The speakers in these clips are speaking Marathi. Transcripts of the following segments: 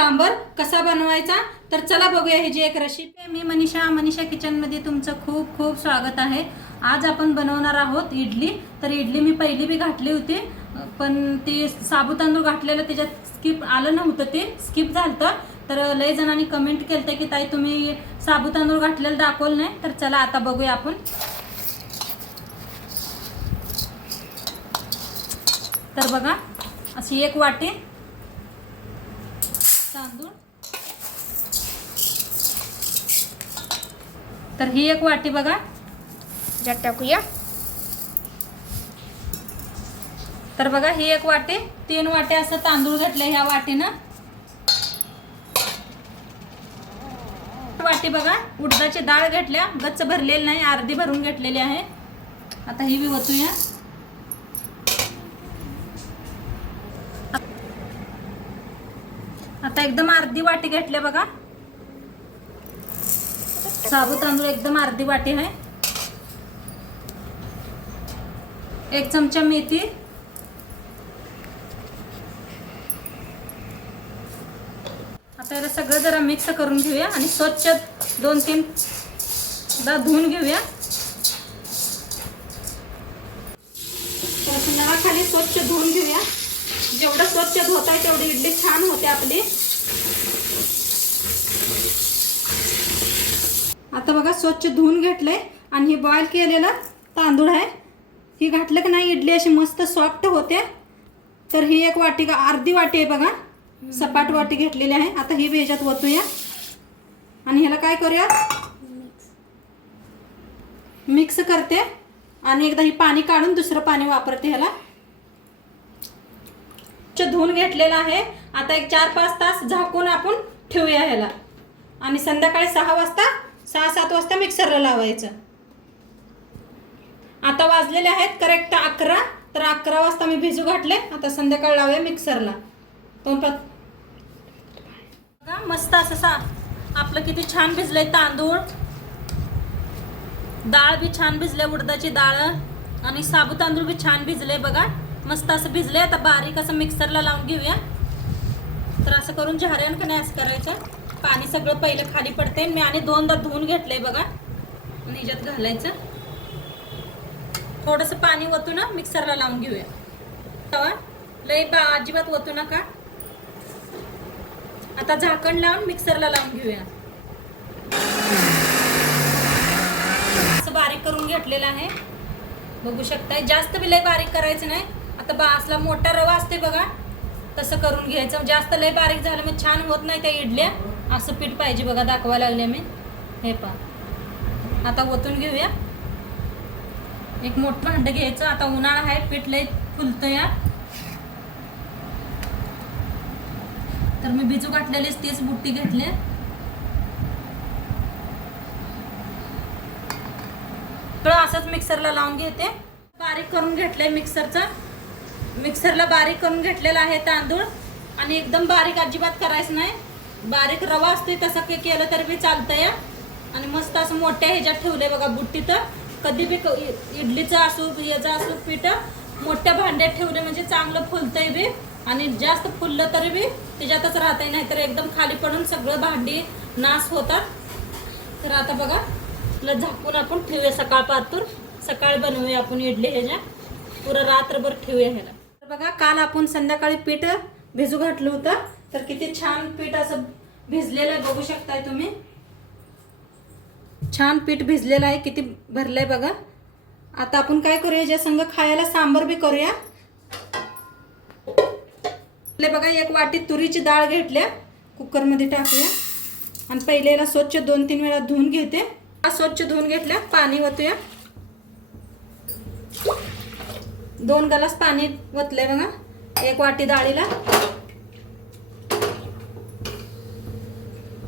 सांबर कसा बनवायचा? तर चला बघूया ह्याची एक रेसिपी मी मनीषा मनीषा किचनमध्ये तुमचं खूप खूप स्वागत आहे. आज आपण बनवणार आहोत इडली. तर इडली मी पहिली बी घातली होती पण ती साबू तांदूळ घातलेलं त्याच्यात स्किप आलं नव्हतं ते स्किप झालं तर लय जणांनी कमेंट केलं की ताई तुम्ही साबू तांदूळ घातलेलं दाखवलं नाही. तर चला आता बघूया आपण. तर बघा अशी एक वाटी तांदूळ. तर ही एक वाटी बघा. त्याच्यात टाकूया. तर बघा ही एक वाटी तीन वाटे असं तांदूळ घेतले ह्या वाटीनं. वाटी बघा उडदाची डाळ घेतल्या गच्च भरलेली नाही अर्धी भरून घेतलेली आहे. आता ही बी आता एकदम अर्धी वाटी घेतले बघा. साबू तांदूळ एकदम अर्धी वाटी आहे. एक चमचा मेथी. आता याला सगळं जरा मिक्स करून घेऊया आणि स्वच्छ दोन तीन दा धुवून घेऊया. तर नळाखाली स्वच्छ धुवून घेऊया. जेवढं स्वच्छ धुताय तेवढी इडली छान होते आपली. आता बघा स्वच्छ धुवून घेतलंय आणि हे बॉईल केलेलं तांदूळ आहे. ही घातलं की नाही इडली अशी मस्त सॉफ्ट होते. तर ही एक वाटी का अर्धी वाटी आहे बघा. सपाट वाटी घेतलेली आहे. आता ही बी ओतूया. आणि ह्याला काय करूया? मिक्स करते. आणि एकदा ही पाणी काढून दुसरं पाणी वापरते ह्याला. धुवून घेतलेलं आहे. आता एक चार पाच तास झाकून आपण ठेवूया ह्याला. आणि संध्याकाळी सहा वाजता सहा सात वाजता मिक्सरला लावायचं. आता वाजलेले आहेत करेक्ट अकरा. तर अकरा वाजता मी भिजू घातले. आता संध्याकाळ लावूया मिक्सरला दोन पाच. बघा, मस्त असं सा आपलं किती छान भिजलंय तांदूळ. डाळ बी छान भिजले उडदाची डाळ. आणि साबू तांदूळ बी छान भिजले बघा. मस्त असं भिजले आता बारीक असं मिक्सरला लावून घेऊया. तर असं करून झाऱ्यान का नाही असं करायचं? पाणी सगळं पहिलं खाली पडते मी आणि दोनदा धुवून घेतलंय बघा. आणि ह्याच्यात घालायचं. थोडंसं पाणी ओतू ना मिक्सरला लावून घेऊया. तवा लई बा अजिबात ओतू नका. आता झाकण लावून मिक्सरला लावून घेऊया. असं बारीक करून घेतलेलं आहे. बघू शकताय. जास्त बी लय बारीक करायचं नाही. आता बा असला मोठा रवा असते बघा. तसं करून घ्यायचं. जास्त लय बारीक झालं मग छान होत नाही त्या इडल्या. असं पीठ पाहिजे बघा दाखवा लागले मी. हे पा आता ओतून घेऊया. एक मोठं भांड घ्यायचं. आता उन्हाळा आहे पीठ लय फुलतं या. तर मी बिजू घातलेलीच तीच बुट्टी घेतली. तर असंच मिक्सरला लावून घेते. बारीक करून घेतले मिक्सरचा. मिक्सरला बारीक करून घेतलेला आहे तांदूळ. आणि एकदम बारीक अजिबात करायचं नाही. बारीक रवा असते तसं के केलं तर बी चालतं या आणि मस्त असं मोठ्या ह्याच्यात ठेवलंय बघा बुट्टी तर कधी बी क- इ- इडलीचं असू याचं असू पीठ मोठ्या भांड्यात ठेवले म्हणजे चांगलं फुलतंय बी. आणि जास्त फुललं तरी बी त्याच्यातच राहतंय नाहीतर एकदम खाली पडून सगळं भांडी नाश होतात. तर आता बघा तुला झाकून आपण ठेवूया सकाळ पातूर सकाळ बनवूया आपण इडली ह्याच्या. पुरं रात्रभर ठेवूया ह्याला. तर बघा काल आपण संध्याकाळी पीठ भिजू घातलं होतं. तर किती छान पीठ असं भिजलेलं आहे बघू शकताय तुम्ही. छान पीठ भिजलेलं आहे किती भरलंय बघा. आता आपण काय करूया ज्या संग खायला सांबर बी करूया. बघा एक वाटी तुरीची डाळ घेतल्या. कुकरमध्ये टाकूया. आणि पहिले याला स्वच्छ दोन तीन वेळा धुवून घेते. स्वच्छ धुवून घेतल्या पाणी ओतूया. दोन गलास पाणी ओतलंय बघा एक वाटी डाळीला.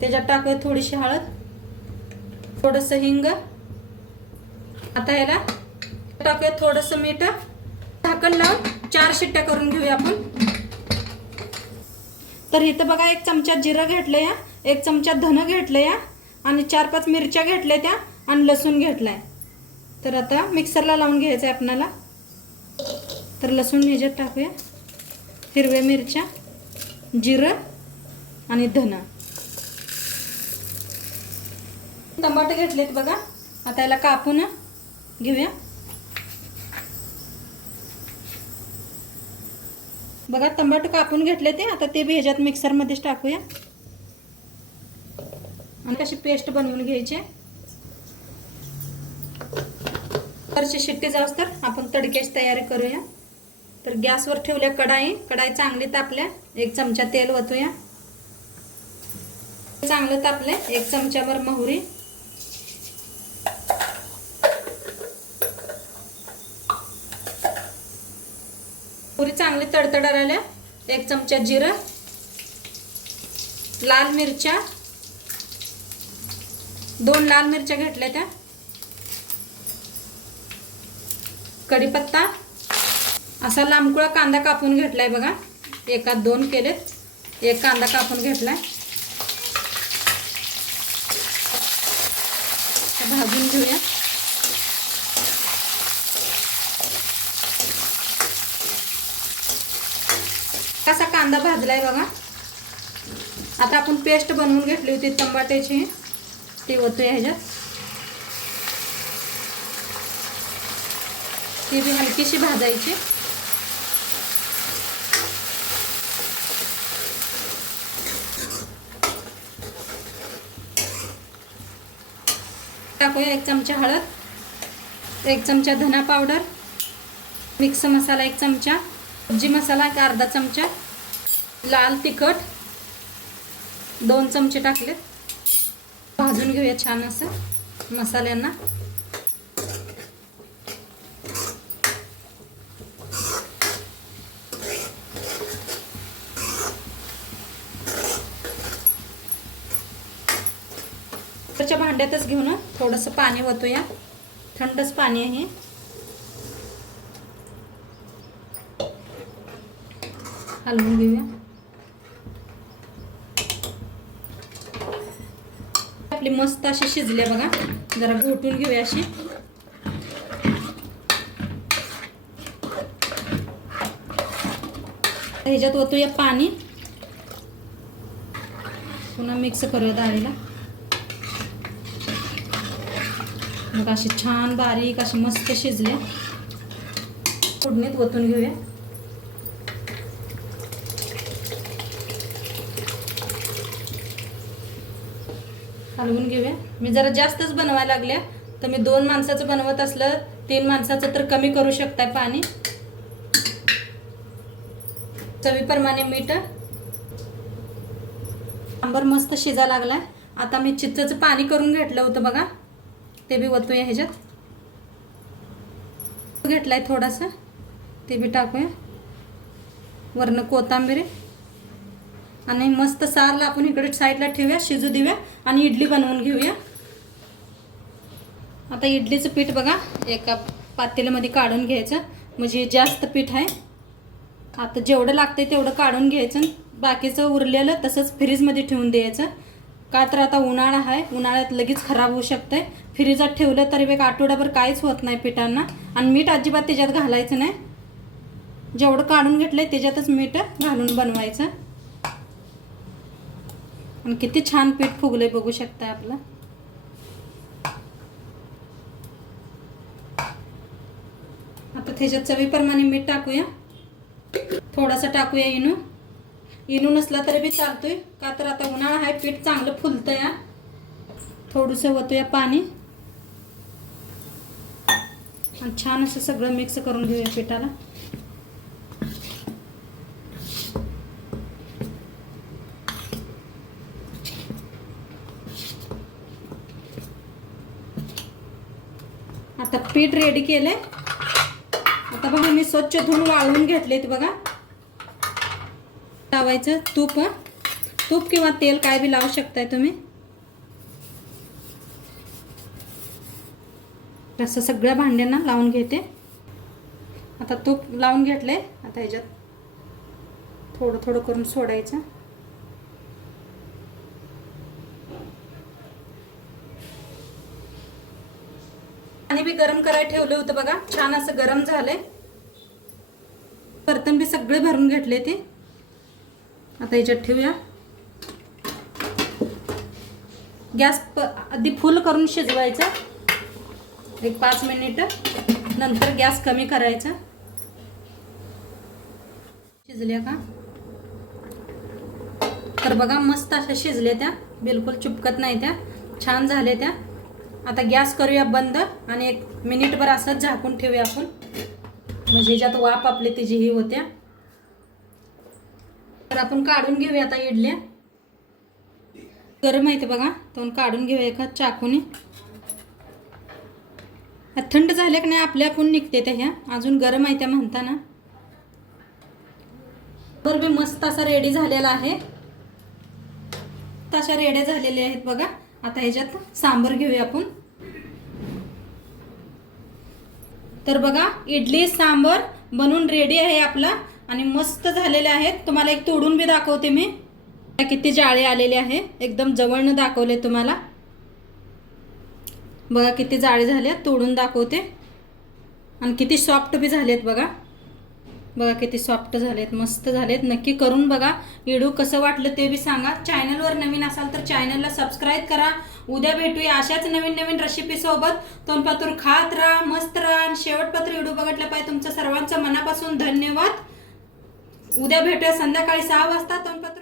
त्याच्यात टाकूया थोडीशी हळद थोडंसं हिंग. आता याला टाकूया थोडंसं मीठ. झाकण लावून चार शिट्ट्या करून घेऊया आपण. तर इथं बघा एक चमचा जिरं घेतलं या एक चमचा धनं घेतलं या आणि चार पाच मिरच्या घेतल्या त्या आणि लसूण घेतलाय. तर आता मिक्सरला लावून घ्यायचं आहे आपणाला. तर लसूण ह्याच्यात टाकूया. हिरव्या मिरच्या जिरं आणि धन. टमाटे घेतलेत बघा. आता याला कापून घेऊया. बघा टमाटो कापून घेतले ते. आता ते बी ह्याच्यात मिक्सरमध्येच टाकूया. आणि कशी पेस्ट बनवून घ्यायची. तरची शिट्टी जाऊस तर आपण तडक्याची तयारी करूया. तर गॅसवर ठेवल्या कढाई. कढाई चांगली तापल्या. एक चमचा तेल वतूया चांगलं तापले. एक चमच्यावर मोहरी. पुरी चांगली तडतडायला एक चमचा जिरं लाल मिरच्या दोन लाल मिरच्या घेतल्या त्या. कढीपत्ता असा लांबकुळा कांदा कापून घेतला आहे बघा. एकात दोन केलेत. एक कांदा कापून घेतलाय. भाजून घेऊया. कसा कांदा भाजलाय बघा. आता आपण पेस्ट बनवून घेतली होती टमाट्याची ती होतोय ह्याच्यात. ती बी हलकीशी भाजायची. टाकूया एक चमचा हळद एक चमचा धना पावडर मिक्स मसाला एक चमचा. सब्जी मसाला एक अर्धा चमचा लाल तिखट दोन चमचे टाकलेत. भाजून घेऊया छान असं मसाल्यांना. त्याच्या भांड्यातच घेऊन थोडंसं पाणी ओतूया थंडच पाणी आहे. हलवून घेऊया. आपली मस्त अशी शिजली आहे बघा. जरा घोटून घेऊया अशी. ह्याच्यात ओतूया पाणी. पुन्हा मिक्स करूया डाळीला. मग अशी छान बारीक अशी मस्त शिजले फोडणीत ओतून घेऊया. हलवून घेऊया. मी जरा जास्तच बनवायला लागल्या. तर मी दोन माणसाचं बनवत असलं तीन माणसाचं तर कमी करू शकताय पाणी. चवीप्रमाणे मीठ. सांबर मस्त शिजा लागलाय. आता मी चिंचेचं पाणी करून घेतलं होतं बघा. ते बी ओतूया ह्याच्यात. घेतलाय थोडासा. ते बी टाकूया. वरनं कोथांबीर. आणि मस्त सारला आपण इकडे साईडला ठेवूया शिजू देऊया आणि इडली बनवून घेऊया. आता इडलीचं पीठ बघा एका पातेल्यामध्ये काढून घ्यायचं. म्हणजे जास्त पीठ आहे. आता जेवढं लागतंय तेवढं काढून घ्यायचं. आणि बाकीचं उरलेलं तसंच फ्रीजमध्ये ठेवून द्यायचं. का तर आता उन्हाळा आहे. उन्हाळ्यात लगेच खराब होऊ शकतं आहे फ्रीजात ठेवलं तरी एक आठवड्याभर काहीच होत नाही पिठांना. आणि मीठ अजिबात त्याच्यात घालायचं नाही. जेवढं काढून घेतलंय त्याच्यातच मीठ घालून बनवायचं. आणि किती छान पीठ फुगलंय बघू शकताय आपलं. आता त्याच्यात चवीप्रमाणे मीठ टाकूया. थोडासा टाकूया इनू. इनू नसला तरी बी चालतोय. का तर आता उन्हाळा आहे पीठ चांगलं फुलतं या थोडंसं वतूया पाणी. आणि छान असं सगळं मिक्स करून घेऊया पिठाला आता पीठ रेडी केलंय. आता बघा मी स्वच्छ धुवून वाळवून घेतलेत बघा. लावायचं तूप. तूप किंवा तेल काय बी लावू शकताय तुम्ही. असं सगळ्या भांड्यांना लावून घेते. आता तूप लावून घेतलंय. आता ह्याच्यात थोडं थोडं करून सोडायचं. पाणी बी गरम करायला ठेवलं होतं बघा. छान असं गरम झालंय. बर्तन बी सगळे भरून घेतले ते. आता याच्यात ठेवूया. गॅस प आधी फुल करून शिजवायचं. एक पाच मिनिट. नंतर गॅस कमी करायचा. शिजल्या का? तर बघा मस्त अशा शिजल्या त्या. बिलकुल चिपकत नाही त्या. छान झाल्या त्या. आता गॅस करूया बंद आणि एक मिनिटभर असंच झाकून ठेवूया आपण. म्हणजे ज्यात वाफ आपली तिची ही होत्या. तर आपण काढून घेऊया आता इडल्या. गरम आहे ते बघा तो काढून घेऊया एका चाकूने. थंड झाल्या की नाही आपल्या आपण निघते त्या ह्या. अजून गरम आहे त्या म्हणताना. बरं बी मस्त असा रेडी झालेला आहे. तशा रेड्या झालेल्या आहेत बघा. आता ह्याच्यात सांबर घेऊया आपण. तर बघा इडली सांबर बनून रेडी आहे आपला आणि मस्त झालेले आहेत. तुम्हाला एक तोडून बी दाखवते मी. किती जाळे आलेले आहे. एकदम जवळनं दाखवले तुम्हाला. बघा किती जाळे झाले तोडून दाखवते. आणि किती सॉफ्ट बी झालेत बघा. बघा किती सॉफ्ट झालेत मस्त झालेत. नक्की करून बघा. व्हिडिओ कसं वाटलं ते बी सांगा. चॅनलवर नवीन असाल तर चॅनलला सबस्क्राईब करा. उद्या भेटूया अशाच नवीन नवीन रेसिपीसोबत तोंडपातूर खात राहा मस्त राहा आणि शेवटपात्र व्हिडिओ बघितला पाहिजे तुमचं सर्वांचं मनापासून धन्यवाद. उद्या भेटूया संध्याकाळी सहा वाजता. तोंडपात्र